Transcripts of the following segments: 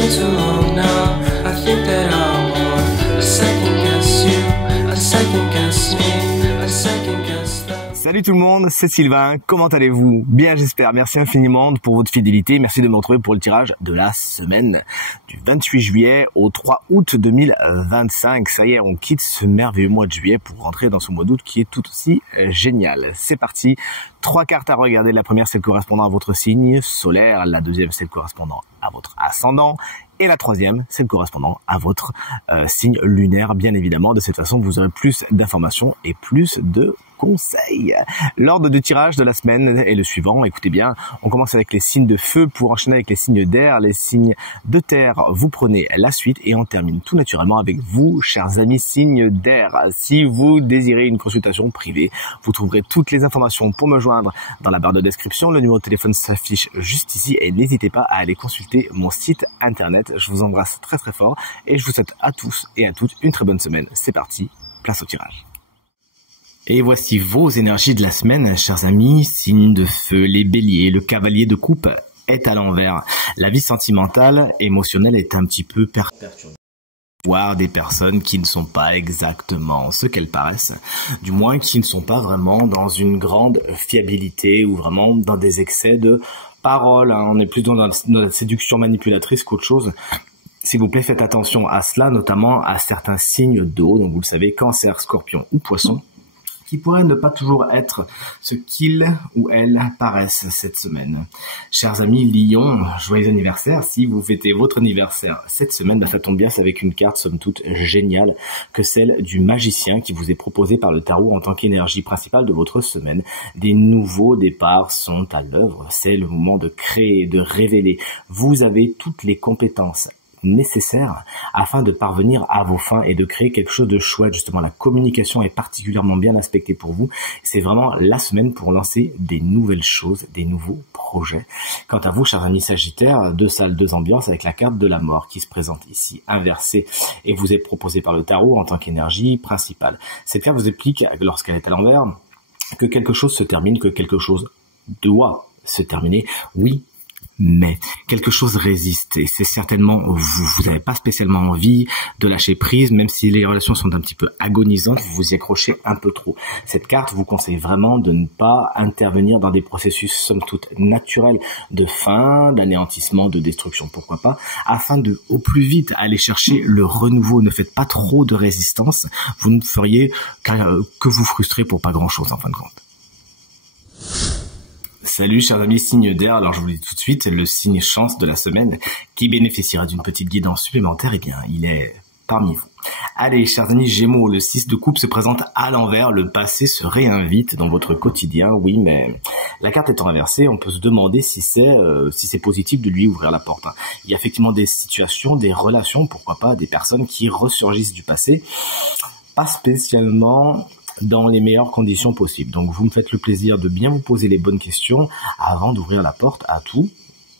been too long now. I think that I want a second guess you, a second guess me, a second guess love. Salut tout le monde, c'est Sylvain, comment allez-vous? Bien j'espère, merci infiniment pour votre fidélité, merci de me retrouver pour le tirage de la semaine du 28 juillet au 3 août 2025. Ça y est, on quitte ce merveilleux mois de juillet pour rentrer dans ce mois d'août qui est tout aussi génial. C'est parti, 3 cartes à regarder, la première celle correspondant à votre signe solaire, la deuxième celle correspondant à votre ascendant, et la troisième, celle correspondant à votre signe lunaire, bien évidemment. De cette façon, vous aurez plus d'informations et plus de conseils. L'ordre de tirage de la semaine est le suivant. Écoutez bien, on commence avec les signes de feu pour enchaîner avec les signes d'air. Les signes de terre, vous prenez la suite et on termine tout naturellement avec vous, chers amis signes d'air. Si vous désirez une consultation privée, vous trouverez toutes les informations pour me joindre dans la barre de description. Le numéro de téléphone s'affiche juste ici et n'hésitez pas à aller consulter mon site internet. Je vous embrasse très très fort et je vous souhaite à tous et à toutes une très bonne semaine. C'est parti, place au tirage. Et voici vos énergies de la semaine, chers amis, signes de feu, les béliers, le cavalier de coupe est à l'envers. La vie sentimentale, émotionnelle est un petit peu perturbée. Voir des personnes qui ne sont pas exactement ce qu'elles paraissent, du moins qui ne sont pas vraiment dans une grande fiabilité ou vraiment dans des excès de paroles. On est plus dans la séduction manipulatrice qu'autre chose. S'il vous plaît, faites attention à cela, notamment à certains signes d'eau, donc vous le savez, cancer, scorpion ou poisson, qui pourraient ne pas toujours être ce qu'ils ou elles paraissent cette semaine. Chers amis Lion, joyeux anniversaire. Si vous fêtez votre anniversaire cette semaine, ça tombe bien, c'est avec une carte somme toute géniale que celle du magicien qui vous est proposée par le tarot en tant qu'énergie principale de votre semaine. Des nouveaux départs sont à l'œuvre. C'est le moment de créer, de révéler. Vous avez toutes les compétences nécessaires afin de parvenir à vos fins et de créer quelque chose de chouette. Justement, la communication est particulièrement bien aspectée pour vous. C'est vraiment la semaine pour lancer des nouvelles choses, des nouveaux projets. Quant à vous, chers amis Sagittaires, 2 salles, 2 ambiances avec la carte de la mort qui se présente ici inversée et vous est proposée par le tarot en tant qu'énergie principale. Cette carte vous explique, lorsqu'elle est à l'envers, que quelque chose se termine, que quelque chose doit se terminer. Oui, mais quelque chose résiste et c'est certainement vous n'avez pas spécialement envie de lâcher prise, même si les relations sont un petit peu agonisantes, vous vous y accrochez un peu trop. Cette carte vous conseille vraiment de ne pas intervenir dans des processus somme toute naturels de fin, d'anéantissement, de destruction, pourquoi pas, afin de au plus vite aller chercher le renouveau. Ne faites pas trop de résistance, vous ne feriez que vous frustrer pour pas grand chose en fin de compte. Salut chers amis signes d'air, alors je vous le dis tout de suite, le signe chance de la semaine qui bénéficiera d'une petite guidance supplémentaire, eh bien il est parmi vous. Allez chers amis Gémeaux, le 6 de coupe se présente à l'envers, le passé se réinvite dans votre quotidien, oui mais la carte étant inversée, on peut se demander si c'est positif de lui ouvrir la porte. Il y a effectivement des situations, des relations, pourquoi pas, des personnes qui ressurgissent du passé, pas spécialement dans les meilleures conditions possibles. Donc vous me faites le plaisir de bien vous poser les bonnes questions avant d'ouvrir la porte à tout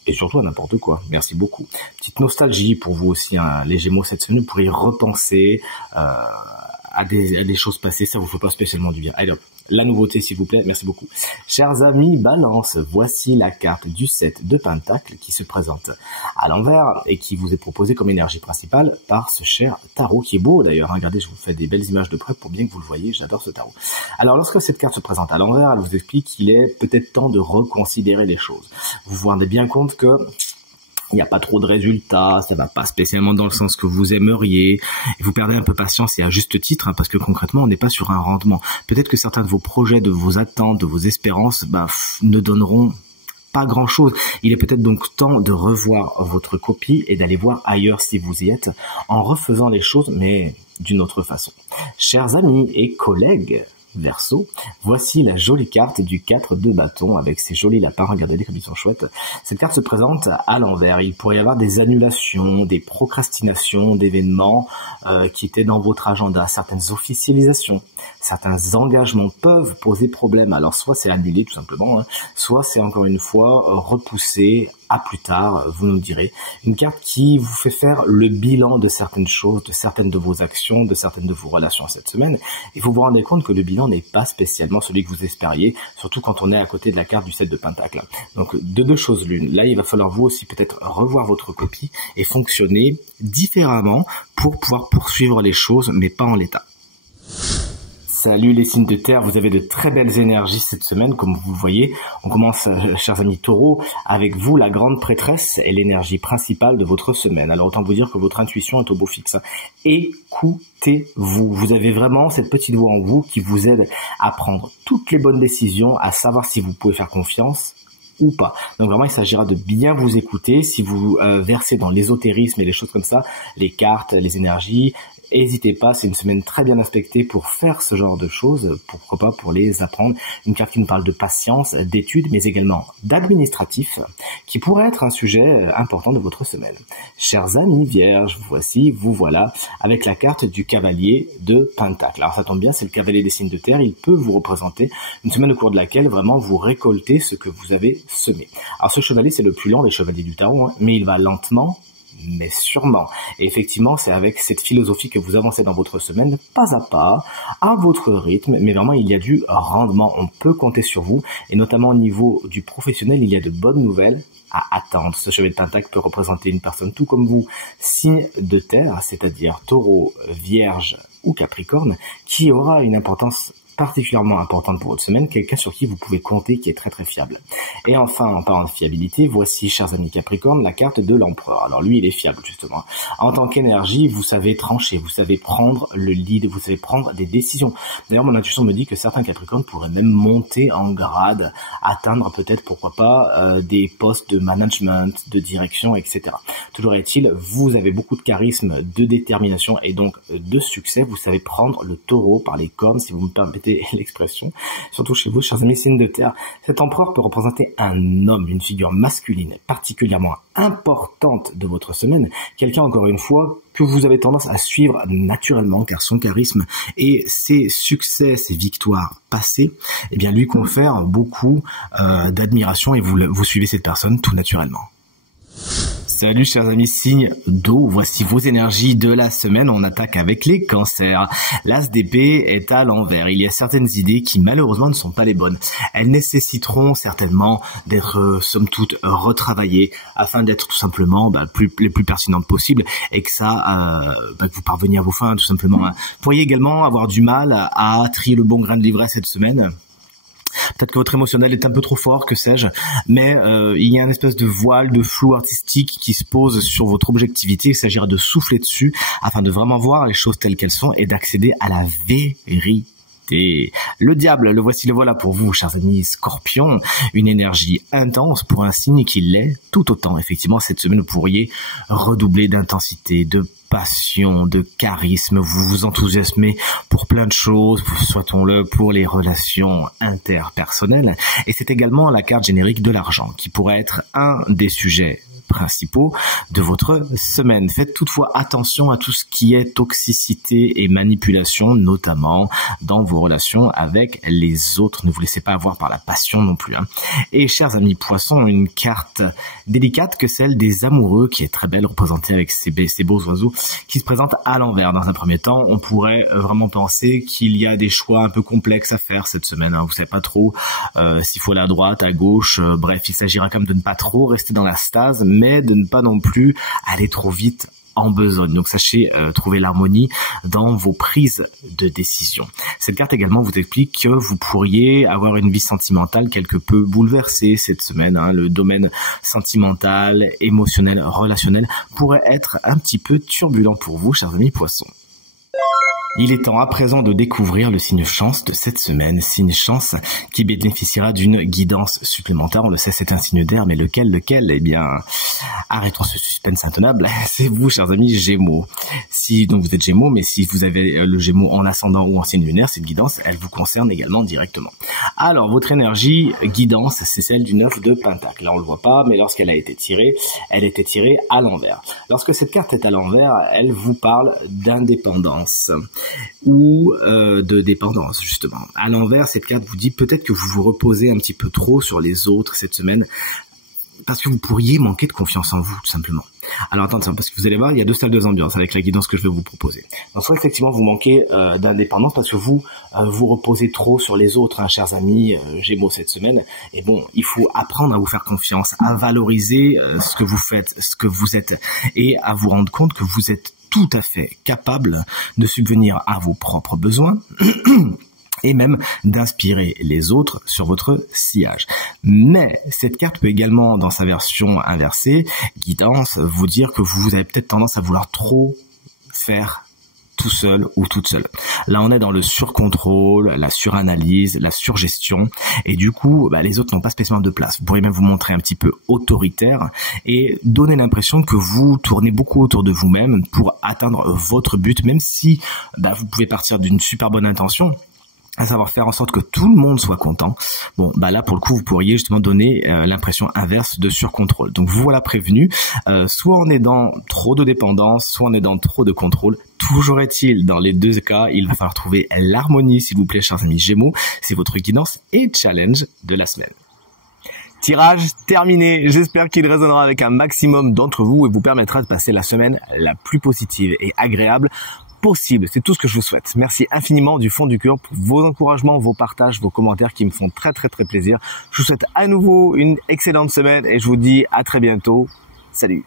et surtout à n'importe quoi. Merci beaucoup. Petite nostalgie pour vous aussi, hein, les Gémeaux cette semaine, vous pourriez repenser à des choses passées, ça vous fait pas spécialement du bien. Allez hop, la nouveauté s'il vous plaît, merci beaucoup. Chers amis Balance, voici la carte du 7 de Pentacle qui se présente à l'envers et qui vous est proposée comme énergie principale par ce cher tarot qui est beau d'ailleurs. Regardez, je vous fais des belles images de près pour bien que vous le voyez, j'adore ce tarot. Alors lorsque cette carte se présente à l'envers, elle vous explique qu'il est peut-être temps de reconsidérer les choses. Vous vous rendez bien compte que il n'y a pas trop de résultats, ça va pas spécialement dans le sens que vous aimeriez, et vous perdez un peu patience et à juste titre, hein, parce que concrètement on n'est pas sur un rendement. Peut-être que certains de vos projets, de vos attentes, de vos espérances, ne donneront pas grand chose. Il est peut-être donc temps de revoir votre copie et d'aller voir ailleurs si vous y êtes, en refaisant les choses mais d'une autre façon. Chers amis et collègues Verseau, voici la jolie carte du 4 de bâton avec ces jolis lapins, regardez-les comme ils sont chouettes. Cette carte se présente à l'envers, il pourrait y avoir des annulations, des procrastinations d'événements qui étaient dans votre agenda, certaines officialisations, certains engagements peuvent poser problème. Alors soit c'est annulé tout simplement, soit c'est encore une fois repoussé à plus tard, vous nous direz. Une carte qui vous fait faire le bilan de certaines choses, de certaines de vos actions, de certaines de vos relations cette semaine. Et vous vous rendez compte que le bilan n'est pas spécialement celui que vous espériez, surtout quand on est à côté de la carte du 7 de Pentacle. Donc de deux choses l'une. Là, il va falloir vous aussi peut-être revoir votre copie et fonctionner différemment pour pouvoir poursuivre les choses, mais pas en l'état. Salut les signes de terre, vous avez de très belles énergies cette semaine, comme vous voyez. On commence, chers amis taureaux, avec vous, la grande prêtresse et l'énergie principale de votre semaine. Alors autant vous dire que votre intuition est au beau fixe. Écoutez-vous. Vous avez vraiment cette petite voix en vous qui vous aide à prendre toutes les bonnes décisions, à savoir si vous pouvez faire confiance ou pas. Donc vraiment, il s'agira de bien vous écouter. Si vous versez dans l'ésotérisme et les choses comme ça, les cartes, les énergies, n'hésitez pas, c'est une semaine très bien inspectée pour faire ce genre de choses, pourquoi pas pour les apprendre. Une carte qui nous parle de patience, d'études, mais également d'administratif, qui pourrait être un sujet important de votre semaine. Chers amis vierges, voici, vous voilà, avec la carte du cavalier de Pentacle. Alors ça tombe bien, c'est le cavalier des signes de terre, il peut vous représenter une semaine au cours de laquelle vraiment vous récoltez ce que vous avez semé. Alors ce chevalier, c'est le plus lent des chevaliers du tarot, mais il va lentement, mais sûrement. Et effectivement, c'est avec cette philosophie que vous avancez dans votre semaine, pas à votre rythme, mais vraiment, il y a du rendement. On peut compter sur vous, et notamment au niveau du professionnel, il y a de bonnes nouvelles à attendre. Ce chevalier de Pentacle peut représenter une personne tout comme vous, signe de terre, c'est-à-dire taureau, vierge ou capricorne, qui aura une importance particulièrement importante pour votre semaine, quelqu'un sur qui vous pouvez compter, qui est très très fiable. Et enfin, en parlant de fiabilité, voici, chers amis Capricorne, la carte de l'empereur. Alors lui, il est fiable justement. En tant qu'énergie, vous savez trancher, vous savez prendre le lead, vous savez prendre des décisions. D'ailleurs, mon intuition me dit que certains Capricornes pourraient même monter en grade, atteindre peut-être, pourquoi pas, des postes de management, de direction, etc. Toujours est-il, vous avez beaucoup de charisme, de détermination et donc de succès. Vous savez prendre le taureau par les cornes, si vous me permettez l'expression, surtout chez vous, chers amis signes de terre. Cet empereur peut représenter un homme, une figure masculine particulièrement importante de votre semaine, quelqu'un encore une fois que vous avez tendance à suivre naturellement, car son charisme et ses succès, ses victoires passées, eh bien lui confèrent beaucoup d'admiration et vous suivez cette personne tout naturellement. Salut chers amis signes d'eau, voici vos énergies de la semaine. On attaque avec les cancers. L'as d'épée est à l'envers. Il y a certaines idées qui malheureusement ne sont pas les bonnes. Elles nécessiteront certainement d'être somme toute retravaillées afin d'être tout simplement les plus pertinentes possibles et que que vous parveniez à vos fins tout simplement. Vous pourriez également avoir du mal à trier le bon grain de livret cette semaine. Peut-être que votre émotionnel est un peu trop fort, que sais-je, mais il y a une espèce de voile, de flou artistique qui se pose sur votre objectivité. Il s'agira de souffler dessus afin de vraiment voir les choses telles qu'elles sont et d'accéder à la vérité. Le diable, le voici, le voilà pour vous, chers amis Scorpions, une énergie intense pour un signe qui l'est tout autant. Effectivement, cette semaine, vous pourriez redoubler d'intensité, de passion, de charisme, vous vous enthousiasmez pour plein de choses, souhaitons-le pour les relations interpersonnelles. Et c'est également la carte générique de l'argent, qui pourrait être un des sujets principaux de votre semaine. Faites toutefois attention à tout ce qui est toxicité et manipulation, notamment dans vos relations avec les autres. Ne vous laissez pas avoir par la passion non plus. Et chers amis poissons, une carte délicate que celle des amoureux, qui est très belle, représentée avec ces beaux oiseaux, qui se présente à l'envers. Dans un premier temps, on pourrait vraiment penser qu'il y a des choix un peu complexes à faire cette semaine. Vous savez pas trop s'il faut aller à droite, à gauche. Bref, il s'agira quand même de ne pas trop rester dans la stase, mais de ne pas non plus aller trop vite en besogne. Donc sachez trouver l'harmonie dans vos prises de décision. Cette carte également vous explique que vous pourriez avoir une vie sentimentale quelque peu bouleversée cette semaine. Le domaine sentimental, émotionnel, relationnel pourrait être un petit peu turbulent pour vous, chers amis poissons. Il est temps à présent de découvrir le signe chance de cette semaine, signe chance qui bénéficiera d'une guidance supplémentaire. On le sait, c'est un signe d'air, mais lequel? Eh bien, arrêtons ce suspense intenable. C'est vous, chers amis Gémeaux. Si donc vous êtes Gémeaux, mais si vous avez le Gémeaux en ascendant ou en signe lunaire, cette guidance, elle vous concerne également directement. Alors, votre énergie guidance, c'est celle du 9 de Pentacle. Là, on le voit pas, mais lorsqu'elle a été tirée, elle était tirée à l'envers. Lorsque cette carte est à l'envers, elle vous parle d'indépendance. ou de dépendance, justement. À l'envers, cette carte vous dit peut-être que vous vous reposez un petit peu trop sur les autres cette semaine, parce que vous pourriez manquer de confiance en vous, tout simplement. Alors attendez, parce que vous allez voir, il y a deux salles de ambiance avec la guidance que je vais vous proposer. Donc soit effectivement vous manquez d'indépendance parce que vous vous reposez trop sur les autres, hein, chers amis Gémeaux cette semaine. Et bon, il faut apprendre à vous faire confiance, à valoriser ce que vous faites, ce que vous êtes, et à vous rendre compte que vous êtes tout à fait capable de subvenir à vos propres besoins et même d'inspirer les autres sur votre sillage. Mais cette carte peut également, dans sa version inversée, guidance, vous dire que vous avez peut-être tendance à vouloir trop faire tout seul ou toute seule. Là, on est dans le surcontrôle, la suranalyse, la surgestion, et du coup, les autres n'ont pas spécialement de place. Vous pourriez même vous montrer un petit peu autoritaire et donner l'impression que vous tournez beaucoup autour de vous-même pour atteindre votre but, même si vous pouvez partir d'une super bonne intention, à savoir faire en sorte que tout le monde soit content. Bon, là pour le coup, vous pourriez justement donner l'impression inverse de surcontrôle. Donc vous voilà prévenu. Soit on est dans trop de dépendance, soit on est dans trop de contrôle. Toujours est-il, dans les deux cas, il va falloir trouver l'harmonie, s'il vous plaît, chers amis Gémeaux. C'est votre guidance et challenge de la semaine. Tirage terminé. J'espère qu'il résonnera avec un maximum d'entre vous et vous permettra de passer la semaine la plus positive et agréable possible. C'est tout ce que je vous souhaite. Merci infiniment du fond du cœur pour vos encouragements, vos partages, vos commentaires qui me font très plaisir. Je vous souhaite à nouveau une excellente semaine et je vous dis à très bientôt. Salut.